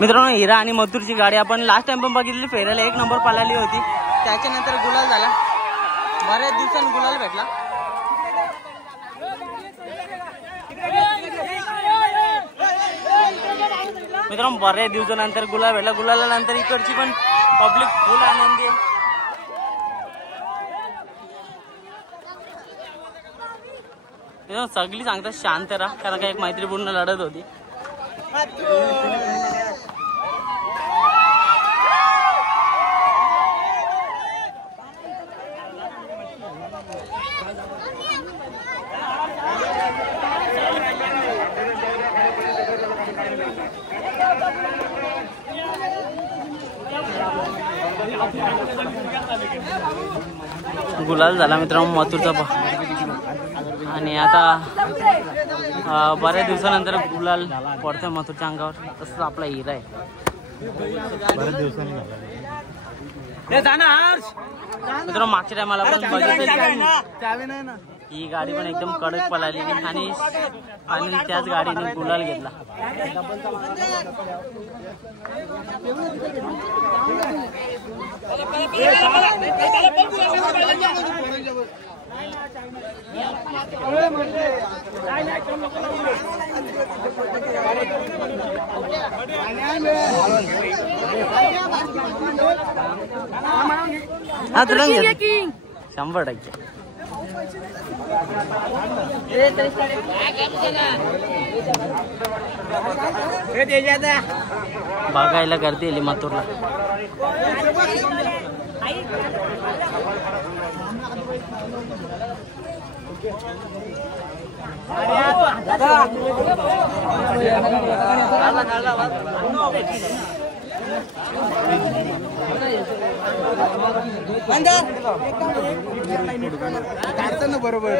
मित्रांनो हिरा आणि मथुरची गाडी आपण लास्ट टाइम पण बघितली, फेरायला 1 नंबर पळाली होती, त्याच्यानंतर गुलाल झाला, बऱ्याच दिवसांनी गुलाल भेटला। मित्रांनो बऱ्याच दिवसानंतर गुलाल भेटला, गुलालानंतर इकडची पण पब्लिक फुल आनंदी आहे। सगळी सांगतात शांत राहा, कारण का एक मैत्रीपूर्ण लढत होती। गुलाल झाला मित्रांनो मथुरचा, आणि आता बऱ्याच दिवसानंतर गुलाल पडतोय मथुरच्या अंगावर। तसंच आपला हिरा आहे, बऱ्याच दिवसांनी मित्रांनो मागच्या टायमाला पण बघितलं ही गाडी पण एकदम कडक पळालेली, आणि त्याच गाडीने गुलाल घेतला। हा तुला 100%। बघायला गर्दी आली मथुरला। बरोबर